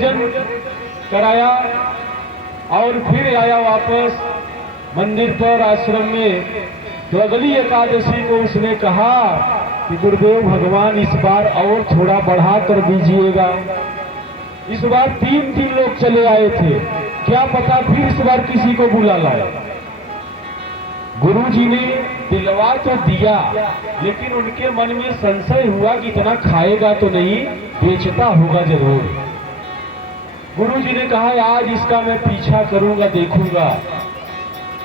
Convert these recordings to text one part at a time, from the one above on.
भोजन कराया और फिर आया वापस मंदिर पर आश्रम में। तो अगली एकादशी को उसने कहा कि गुरुदेव भगवान इस बार और थोड़ा बढ़ा कर दीजिएगा। इस बार 3 लोग चले आए थे, क्या पता फिर इस बार किसी को बुला लाए। गुरु जी ने दिलवा तो दिया, लेकिन उनके मन में संशय हुआ कि इतना खाएगा तो नहीं, बेचता होगा जरूर। गुरु जी ने कहा आज इसका मैं पीछा करूंगा, देखूंगा।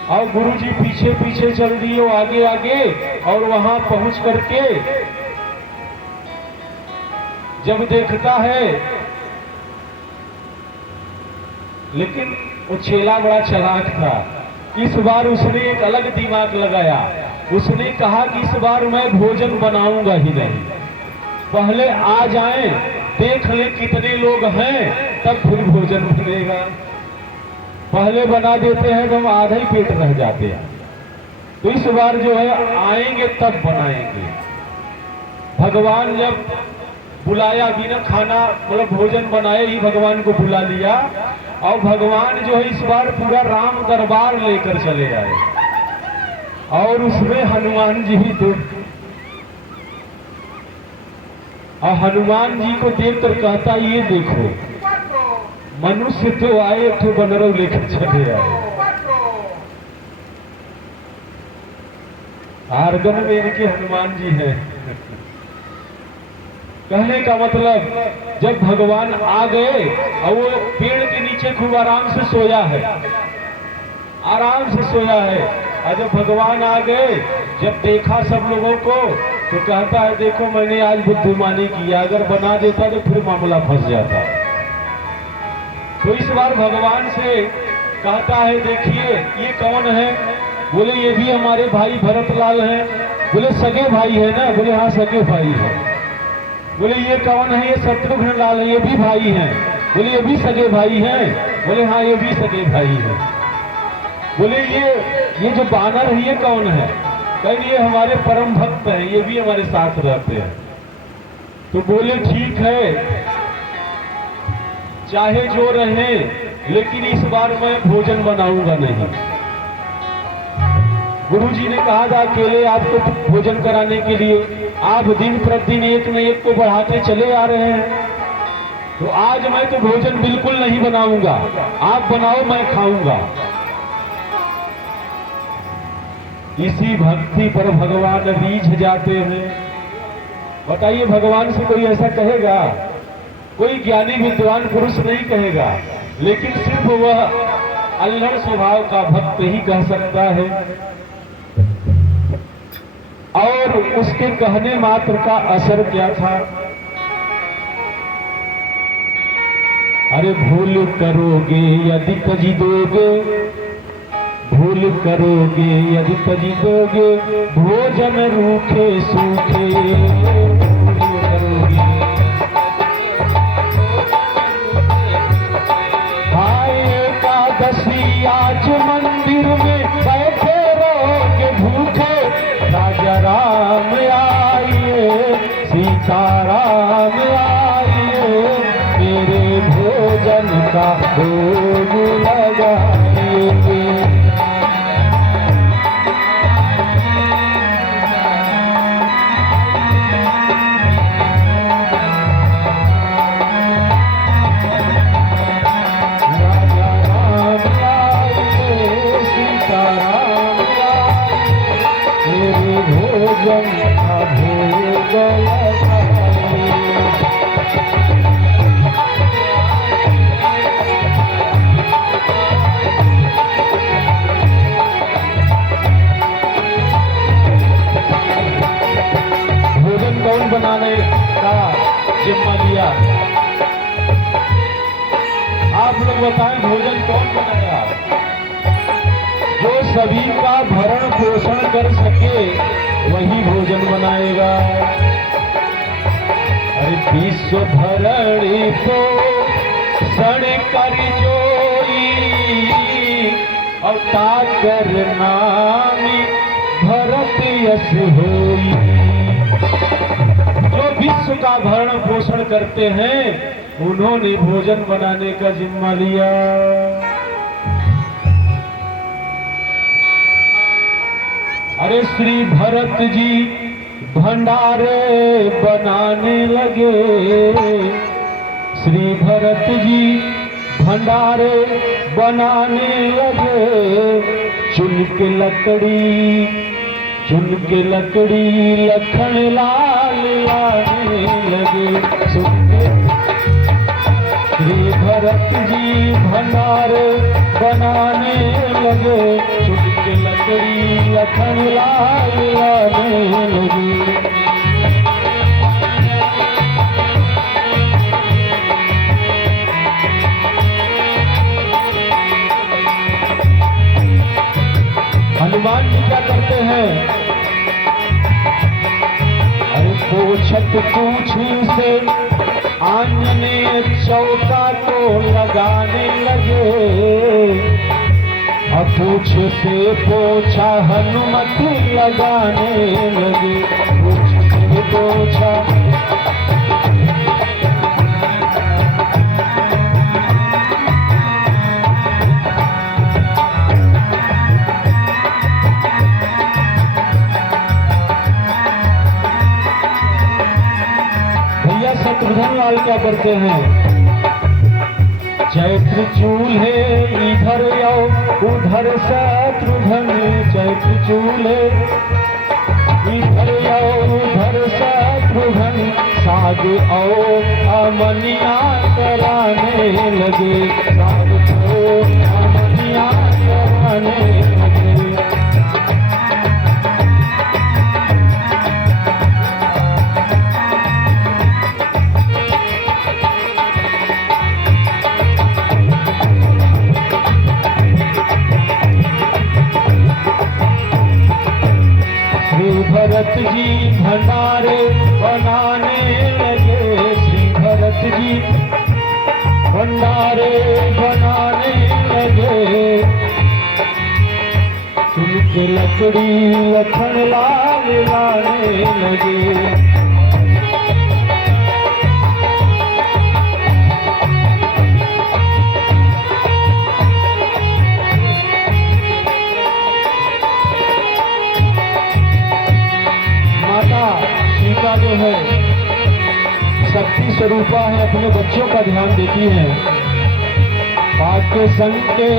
और गुरु जी पीछे पीछे चल दिए, वो आगे आगे, और वहां पहुंच करके जब देखता है, लेकिन वो चेला बड़ा चालाक था। इस बार उसने एक अलग दिमाग लगाया। उसने कहा कि इस बार मैं भोजन बनाऊंगा ही नहीं, पहले आ जाएं, देख ले कितने लोग हैं, तब फिर भोजन बनेगा। पहले बना देते हैं तो हम आधा ही पेट रह जाते हैं। तो इस बार जो है आएंगे तब बनाएंगे। भगवान जब बुलाया, बिना खाना मतलब भोजन बनाए ही भगवान को बुला लिया, और भगवान जो है इस बार पूरा राम दरबार लेकर चले आए। और उसमें हनुमान जी भी थे। और हनुमान जी को देखकर कहता ये देखो, मनुष्य तो आए तो बनरव लेकर चले आए। आर्गन में इनके हनुमान जी हैं। कहने का मतलब जब भगवान आ गए और वो पेड़ के नीचे खूब आराम से सोया है, आराम से सोया है। और जब भगवान आ गए, जब देखा सब लोगों को, तो कहता है देखो मैंने आज बुद्धिमानी किया, अगर बना देता तो फिर मामला फंस जाता। तो इस बार भगवान से कहता है देखिए ये कौन है। बोले ये भी हमारे भाई भरतलाल हैं। बोले सगे भाई है ना? बोले हाँ सगे भाई है। बोले ये कौन है? ये शत्रुघ्न लाल है, ये भी भाई हैं। बोले ये भी सगे भाई हैं। बोले हाँ ये भी सगे भाई हैं। बोले ये जो बानर है ये कौन है? कहीं ये हमारे परम भक्त हैं, ये भी हमारे साथ रहते हैं। तो बोले ठीक है, चाहे जो रहे, लेकिन इस बार मैं भोजन बनाऊंगा नहीं। गुरु जी ने कहा था अकेले आपको भोजन कराने के लिए, आप दिन प्रतिदिन एक न एक को बढ़ाते चले आ रहे हैं। तो आज मैं तो भोजन बिल्कुल नहीं बनाऊंगा, आप बनाओ मैं खाऊंगा। इसी भक्ति पर भगवान रीझ जाते हैं। बताइए भगवान से कोई ऐसा कहेगा? कोई ज्ञानी विद्वान पुरुष नहीं कहेगा, लेकिन सिर्फ वह अल्हड़ स्वभाव का भक्त ही कह सकता है। और उसके कहने मात्र का असर क्या था? अरे भूल करोगे यदि तजी दोगे, भूल करोगे यदि तजी दोगे, भोजन रूखे सूखे भूल करोगे। हाय एकादशी आज मंदिर में बैठे रहोगे भूखे, राजा राम आइए, सीताराम आइए, मेरे भोजन का भोग लगाइए। भोजन का भोग भोजन कौन बनाने का जिम्मा लिया? आप लोग बताएं भोजन कौन बनाया? जो सभी का भरण पोषण कर सके वही भोजन बनाएगा। अरे विश्व भरणी तो सण कर जोई, और ताकर नामी भरत यश होई। जो विश्व विश्व का भरण पोषण करते हैं, उन्होंने भोजन बनाने का जिम्मा लिया। अरे श्री भरत जी भंडारे बनाने लगे, श्री भरत जी भंडारे बनाने लगे। चुन के लकड़ी लखन लाल लाने लगे। श्री भरत जी भंडारे बनाने लगे, चुन के लकड़ी लखन लाल लाने लगे। हनुमान जी क्या करते हैं? अरे पूछत पूछी से आंजनेय चौका को लगाने लगे। अब पूछ से पोछा हनुमत लगाने लगे। पूछ से पोछा शत्रुघ्न लाल क्या करते हैं? चैत्र चूल्हे इधर आओ उधर शत्रुघ्न, चैत्र चूल्हे इधर आओ उधर शत्रुघ्न। साग आओ अमनिया कराने लगे, साग को अमनिया कराने लगे। भरत जी भंडारे बनाने लगे, श्री भरत जी भंडारे बनाने लगे। चुन के लकड़ी लखन लाल लाने लगे। सीता जो है शक्ति स्वरूपा है, अपने बच्चों का ध्यान देती है। पाके संके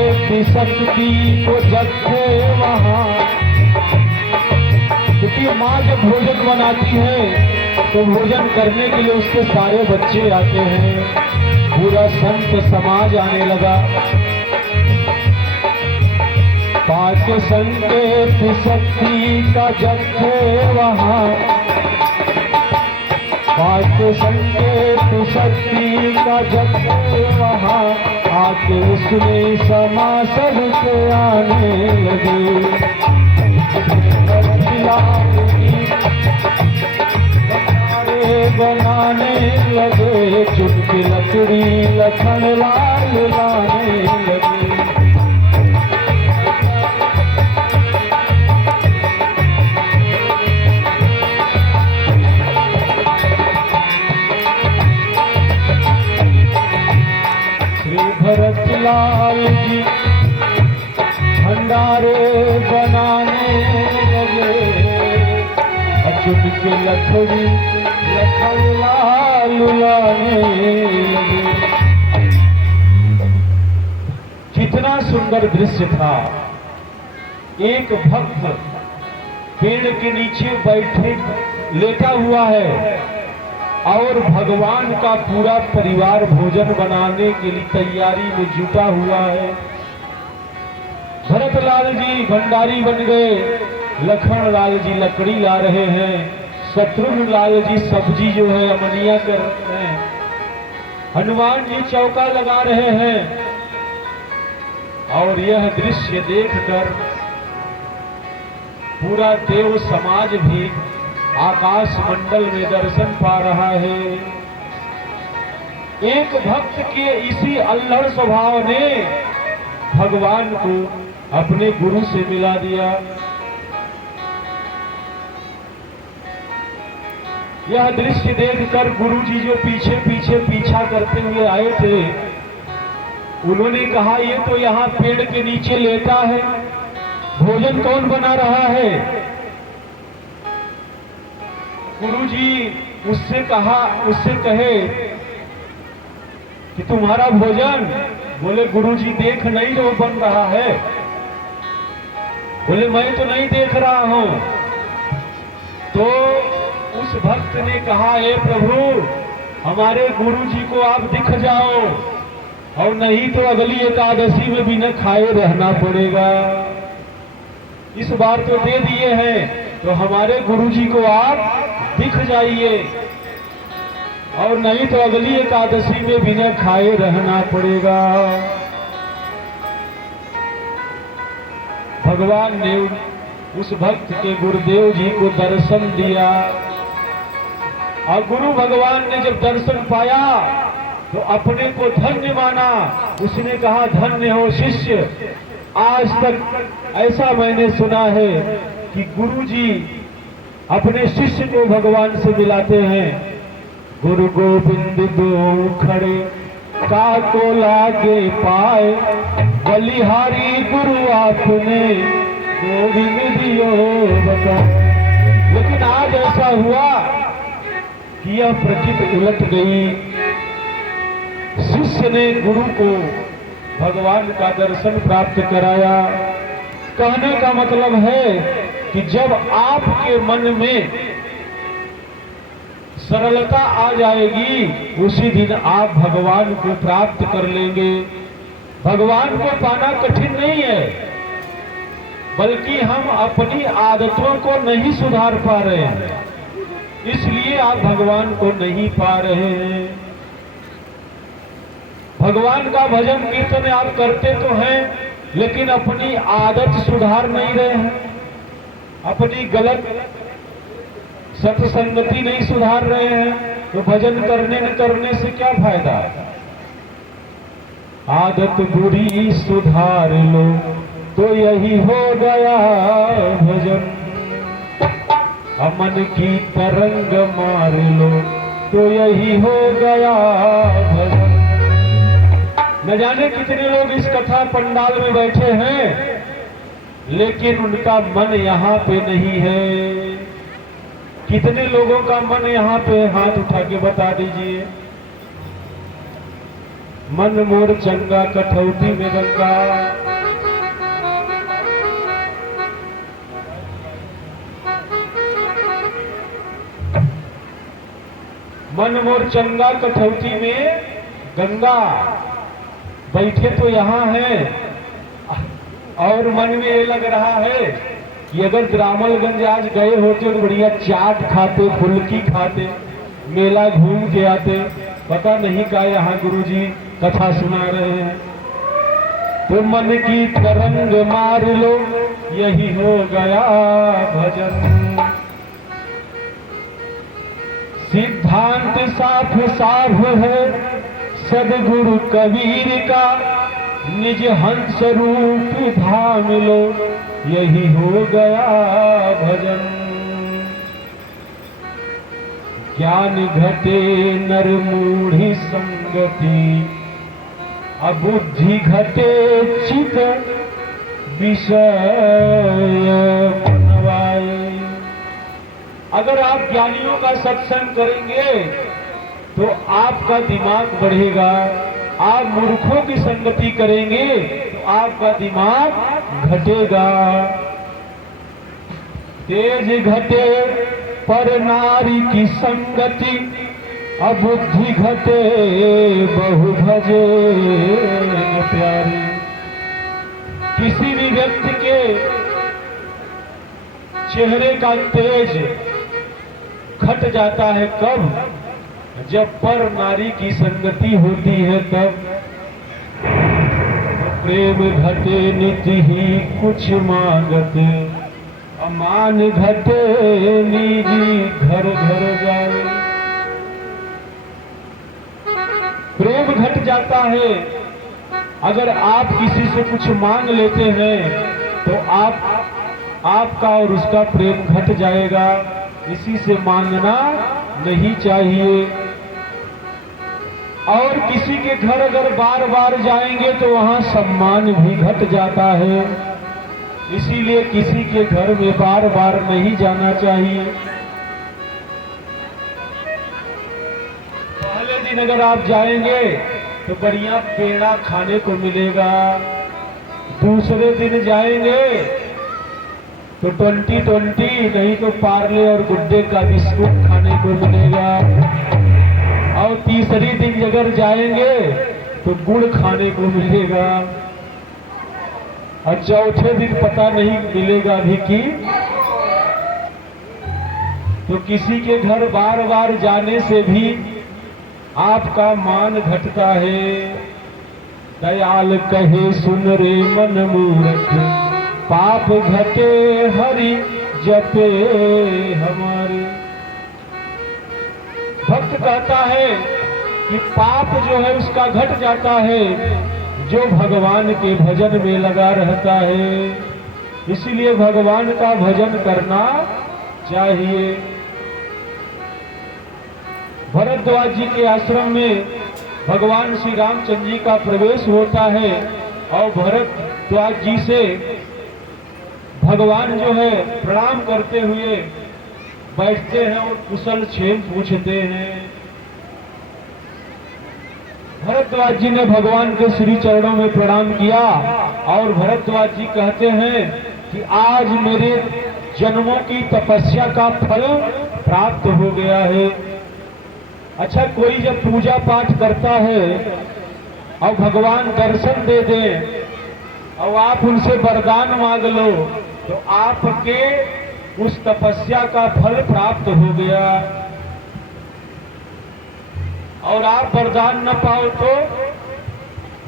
शक्ति को जब थे वहां, क्योंकि माँ जब भोजन बनाती है तो भोजन करने के लिए उसके सारे बच्चे आते हैं, पूरा संत समाज आने लगा। पाके संकेत शक्ति का जब थे वहां, पाके संकेत शक्ति का जब थे वहां। आके उसने समा सबके आने लगे। बनाने लगे, चुन के लकड़ी लखन लाल लाने लगे। भरत लाल जी भंडारे बनाने लगे, चुन के लकड़ी लखन लाल लाने लगे। कितना सुंदर दृश्य था। एक भक्त पेड़ के नीचे बैठे लेटा हुआ है और भगवान का पूरा परिवार भोजन बनाने के लिए तैयारी में जुटा हुआ है। भरत लाल जी भंडारी बन गए, लखन लाल जी लकड़ी ला रहे हैं, शत्रुघ्न लाल जी सब्जी जो है अमनिया कर रहे हैं, हनुमान जी चौका लगा रहे हैं। और यह दृश्य देखकर पूरा देव समाज भी आकाश मंडल में दर्शन पा रहा है। एक भक्त के इसी अल्हड़ स्वभाव ने भगवान को अपने गुरु से मिला दिया। यह दृश्य देखकर गुरुजी जो पीछे पीछे पीछा करते हुए आए थे, उन्होंने कहा ये तो यहाँ पेड़ के नीचे लेटा है, भोजन कौन बना रहा है? गुरुजी उससे कहे कि तुम्हारा भोजन? बोले गुरुजी देख नहीं जो बन रहा है। बोले मैं तो नहीं देख रहा हूं। तो उस भक्त ने कहा, हे प्रभु, हमारे गुरुजी को आप दिख जाओ, और नहीं तो अगली एकादशी में बिना खाए रहना पड़ेगा। इस बार तो दे दिए हैं, तो हमारे गुरुजी को आप दिख जाइए, और नहीं तो अगली एकादशी में बिना खाए रहना पड़ेगा। भगवान ने उस भक्त के गुरुदेव जी को दर्शन दिया, और गुरु भगवान ने जब दर्शन पाया तो अपने को धन्य माना। उसने कहा, धन्य हो शिष्य, आज तक ऐसा मैंने सुना है कि गुरुजी अपने शिष्य को भगवान से मिलाते हैं। गुरु गोविंद दो खड़े काको लागे पाए, बलिहारी गुरु आपने गोविंद दियो बता। लेकिन आज ऐसा हुआ कि यह प्रचित उलट गई। शिष्य ने गुरु को भगवान का दर्शन प्राप्त कराया। कहने का मतलब है कि जब आपके मन में सरलता आ जाएगी, उसी दिन आप भगवान को प्राप्त कर लेंगे। भगवान को पाना कठिन नहीं है, बल्कि हम अपनी आदतों को नहीं सुधार पा रहे हैं, इसलिए आप भगवान को नहीं पा रहे हैं। भगवान का भजन कीर्तन आप करते तो हैं, लेकिन अपनी आदत सुधार नहीं रहे हैं, अपनी गलत सत्संगति नहीं सुधार रहे हैं, तो भजन करने न करने से क्या फायदा? आदत बुरी सुधार लो तो यही हो गया भजन, अमन की तरंग मार लो तो यही हो गया भजन। न जाने कितने लोग इस कथा पंडाल में बैठे हैं, लेकिन उनका मन यहाँ पे नहीं है। कितने लोगों का मन यहाँ पे? हाथ उठा के बता दीजिए। मन मोर चंगा कठौती में गंगा, मन मोर चंगा कठौती में गंगा। बैठे तो यहाँ है, और मन में ये लग रहा है कि अगर द्रामलगंज आज गए होते तो बढ़िया चाट खाते, फुल्की खाते, मेला घूम के आते। पता नहीं का यहाँ गुरुजी कथा सुना रहे हैं। तो मन की तरंग मार लो यही हो गया भजन। सिद्धांत साफ साफ है सदगुरु कबीर का, निज हंस रूप धाम लो यही हो गया भजन। ज्ञान घटे नर मूढ़ी संगति, अबुद्धि घटे चित विषय मनवाए। अगर आप ज्ञानियों का सत्संग करेंगे तो आपका दिमाग बढ़ेगा, आप मूर्खों की संगति करेंगे तो आपका दिमाग घटेगा। तेज घटे पर नारी की संगति, अबुद्धि घटे बहु भजे प्यारी। किसी भी व्यक्ति के चेहरे का तेज घट जाता है कब? जब पर नारी की संगति होती है तब। प्रेम घटे नित ही कुछ मांगते, अमान घटे निजी घर घर जाए। प्रेम घट जाता है, अगर आप किसी से कुछ मांग लेते हैं तो आपका और उसका प्रेम घट जाएगा। इसी से मांगना नहीं चाहिए। और किसी के घर अगर बार बार जाएंगे तो वहां सम्मान भी घट जाता है, इसीलिए किसी के घर में बार बार नहीं जाना चाहिए। पहले दिन अगर आप जाएंगे तो बढ़िया पेड़ा खाने को मिलेगा, दूसरे दिन जाएंगे तो 20-20 नहीं तो पार्ले और गुड्डे का बिस्कुट खाने को मिलेगा, और तीसरी दिन अगर जाएंगे तो गुड़ खाने को मिलेगा, और चौथे दिन पता नहीं मिलेगा भी कि। तो किसी के घर बार बार जाने से भी आपका मान घटता है। दयाल कहे सुन रे मन मूर्ख, पाप घटे हरि जपे हमारे। भक्त कहता है कि पाप जो है उसका घट जाता है जो भगवान के भजन में लगा रहता है, इसीलिए भगवान का भजन करना चाहिए। भरद्वाज जी के आश्रम में भगवान श्री रामचंद्र जी का प्रवेश होता है, और भरद्वाज जी से भगवान जो है प्रणाम करते हुए बैठते हैं और कुशल क्षेम पूछते हैं। भरद्वाज जी ने भगवान के श्री चरणों में प्रणाम किया, और भरद्वाज जी कहते हैं कि आज मेरे जन्मों की तपस्या का फल प्राप्त हो गया है। अच्छा, कोई जब पूजा पाठ करता है और भगवान दर्शन दे दें और आप उनसे वरदान मांग लो तो आपके उस तपस्या का फल प्राप्त हो गया, और आप वरदान न पाओ तो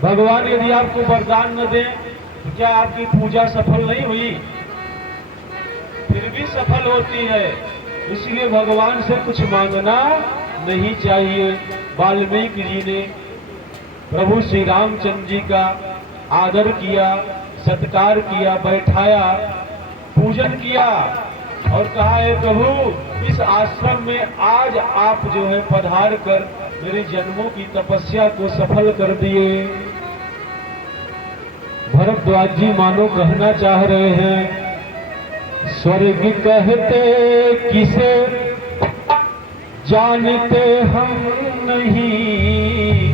भगवान यदि आपको वरदान न दें तो क्या आपकी पूजा सफल नहीं हुई? फिर भी सफल होती है, इसलिए भगवान से कुछ मांगना नहीं चाहिए। वाल्मीकि जी ने प्रभु श्री रामचंद्र जी का आदर किया, सत्कार किया, बैठाया, पूजन किया और कहा है प्रभु इस आश्रम में आज आप जो है पधार कर मेरे जन्मों की तपस्या को सफल कर दिए। भरद्वाज जी मानो कहना चाह रहे हैं, स्वर्ग कहते किसे जानते हम नहीं।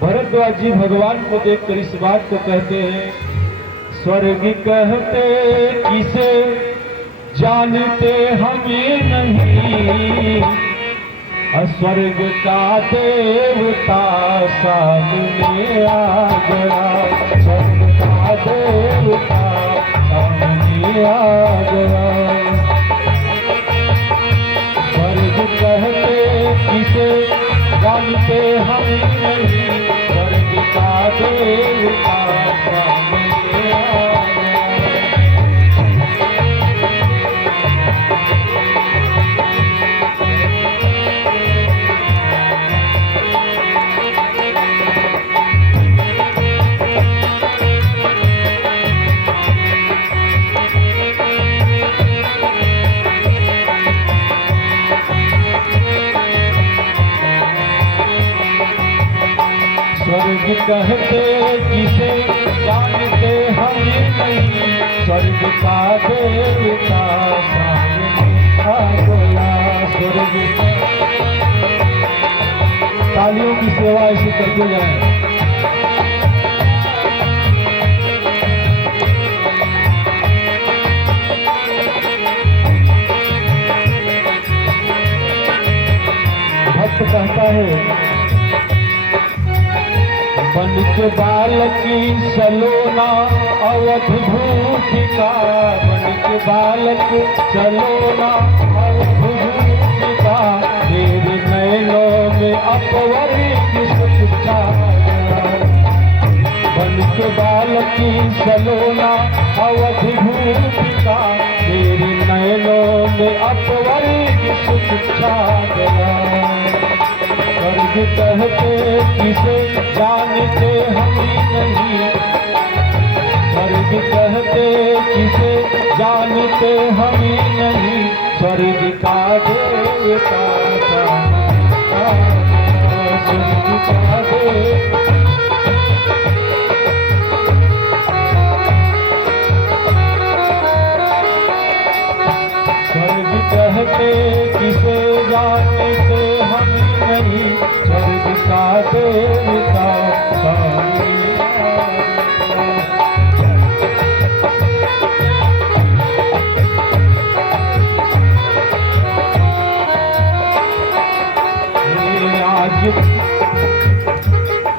भरद्वाज जी भगवान को देखकर इस बात को कहते हैं, स्वर्ग कहते किसे जानते हमें नहीं, स्वर्ग का देवता सामने आ गया, स्वर्ग का देवता सामने आ गया। स्वर्ग कहते किसे जानते हम नहीं, स्वर्ग का देवता सामने आ गया। स्वर्ग कहते किसे जानते हम नहीं, स्वर्ग का देवता सामने आ गया। स्वर्ग तालियों की सेवा ऐसे करते जाए। भक्त कहता है, बन के बालकी सलोना अवध भूतिका, बन के बालक सलोना अवध भूतिका, तेरे नैनों में अपवर की सुचिता। बन के बालकी सलोना अवध भूतिका, तेरे नैनों में अपवर की सुचिता। स्वर्ग कहते किसे जानते हम नहीं, स्वर्ग कहते किसे जानते हम नहीं, स्वर्ग का देवता स्वर्ग का देवता। स्वर्ग कहते किसे जानते हम नहीं, स्वर्ग का देवता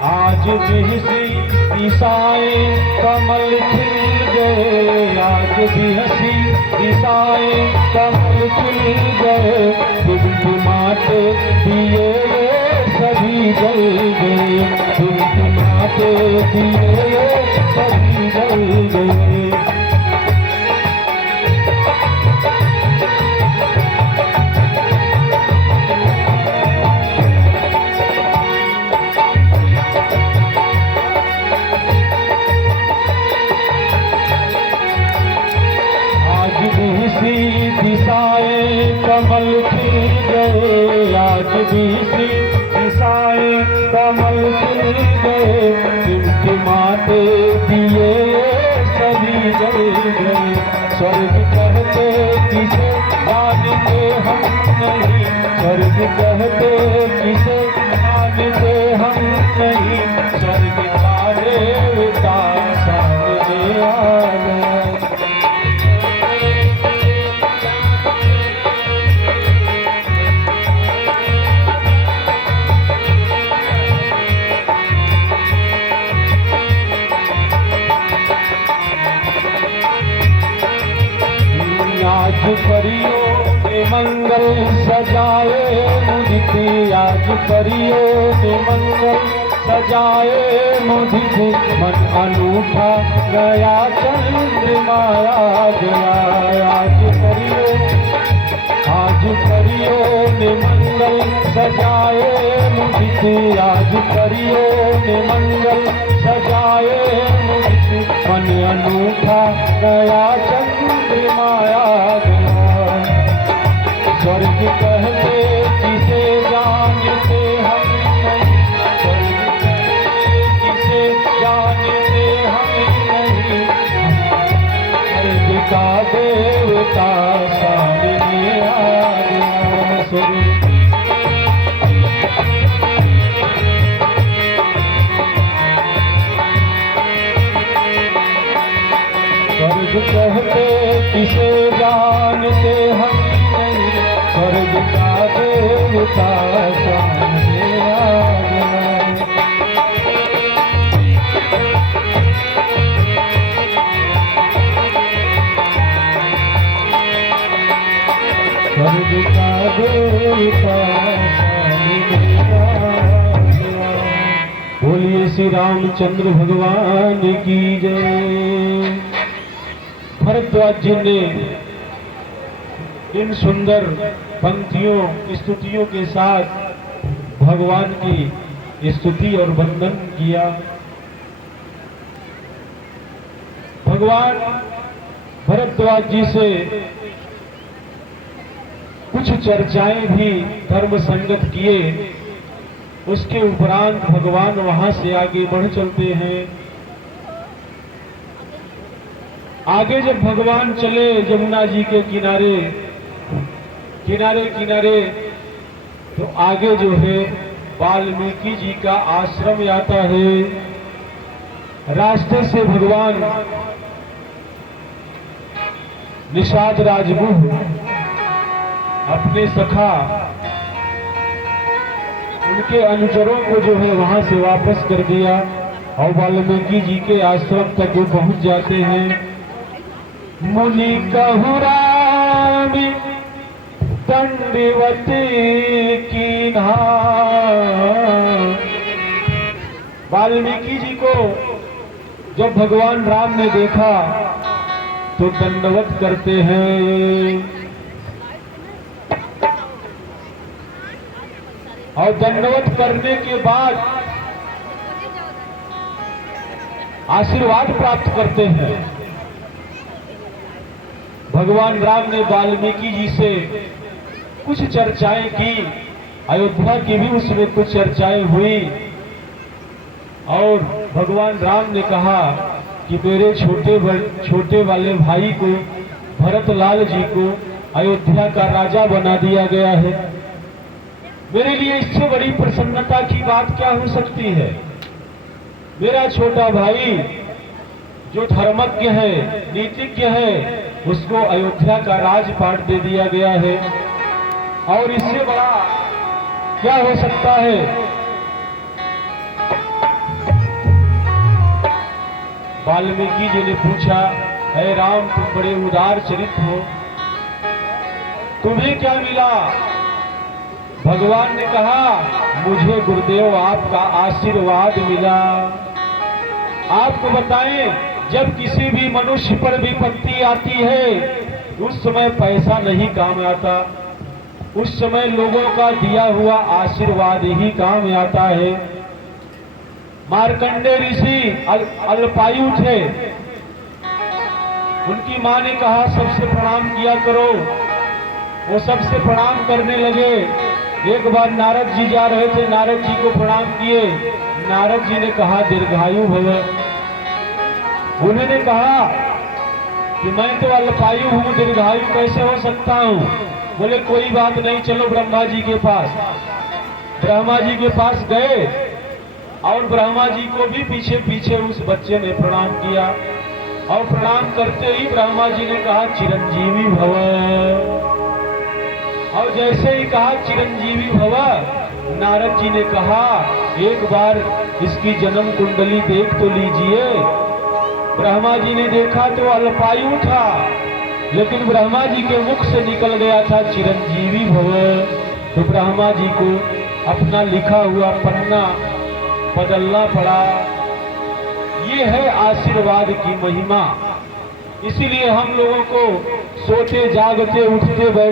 आज भी हंसी दिशाएं कमल खिल गए, आज भी हंसी दिशाएं कमल खिल गए, टिमटिमाते दिए सभी जल गए, टिमटिमाते दिए सभी जल गए। दिशाएं कमल खिल गए, आज भी सी दिशाएं कमल खिल गए, टिमटिमाते दिए सभी जल गए। स्वर्ग कहते किसे जानते हम नहीं, स्वर्ग कहते किसे जानते हम नहीं, स्वर्ग का देवता सामने आ गया। आज परियों ने मंगल सजाए मुझे, आज परियों ने मंगल सजाए मुझे, मन अनूठा गया चंद्रमाया गया। आज परियों ने मंगल सजाए मुझे, आज परियों ने मंगल सजाए मुझे, मन अनूठा गया चंद्रमाया गया। स्वर्ग कहते किसे जानते हम नहीं, स्वर्ग कहते किसे जानते हम नहीं, स्वर्ग का देवता सामने आ गया। स्वर्ग कहते किसे जानते हम नहीं, स्वर्ग का देवता सामने आ गया। स्वर्ग का देवता सामने आ गया। बोलिए श्री रामचंद्र भगवान की जय। भरद्वाज जी ने इन सुंदर पंक्तियों स्तुतियों के साथ भगवान की स्तुति और वंदन किया। भगवान भरद्वाज जी से कुछ चर्चाएं भी धर्म संगत किए, उसके उपरांत भगवान वहां से आगे बढ़ चलते हैं। आगे जब भगवान चले यमुना जी के किनारे किनारे तो आगे जो है वाल्मीकि जी का आश्रम आता है। रास्ते से भगवान निषाद राजगुह अपने सखा उनके अनुचरों को जो है वहां से वापस कर दिया और वाल्मीकि जी के आश्रम तक वो पहुंच जाते हैं। मुनि कहुरामी दंडवत कीन्हा। वाल्मीकि जी को जब भगवान राम ने देखा तो दंडवत करते हैं और दंडवत करने के बाद आशीर्वाद प्राप्त करते हैं। भगवान राम ने वाल्मीकि जी से कुछ चर्चाएं की, अयोध्या की भी उसमें कुछ चर्चाएं हुई। और भगवान राम ने कहा कि मेरे छोटे वाले भाई को, भरतलाल जी को अयोध्या का राजा बना दिया गया है। मेरे लिए इससे बड़ी प्रसन्नता की बात क्या हो सकती है। मेरा छोटा भाई जो धर्मज्ञ है, नीतिज्ञ है, उसको अयोध्या का राजपाट दे दिया गया है। और इससे बड़ा क्या हो सकता है। वाल्मीकि जी ने पूछा, हे राम, तुम बड़े उदार चरित्र हो, तुम्हें क्या मिला। भगवान ने कहा, मुझे गुरुदेव आपका आशीर्वाद मिला। आपको बताएं, जब किसी भी मनुष्य पर विपत्ति आती है उस समय पैसा नहीं काम आता, उस समय लोगों का दिया हुआ आशीर्वाद ही काम आता है। मार्कंडेय ऋषि अल्पायु थे, उनकी मां ने कहा सबसे प्रणाम किया करो, वो सबसे प्रणाम करने लगे। एक बार नारद जी जा रहे थे, नारद जी को प्रणाम किए। नारद जी ने कहा दीर्घायु भव। उन्होंने कहा कि मैं तो अल्पायु हूं, दीर्घायु कैसे हो सकता हूं। बोले कोई बात नहीं, चलो ब्रह्मा जी के पास। ब्रह्मा जी के पास गए और ब्रह्मा जी को भी पीछे पीछे उस बच्चे ने प्रणाम किया। और प्रणाम करते ही ब्रह्मा जी ने कहा चिरंजीवी भव। और जैसे ही कहा चिरंजीवी भव, नारद जी ने कहा एक बार इसकी जन्म कुंडली देख तो लीजिए। ब्रह्मा जी ने देखा तो अल्पायु था, लेकिन ब्रह्मा जी के मुख से निकल गया था चिरंजीवी भव। तो ब्रह्मा जी को अपना लिखा हुआ पन्ना बदलना पड़ा। ये है आशीर्वाद की महिमा। इसीलिए हम लोगों को सोते जागते उठते बैठते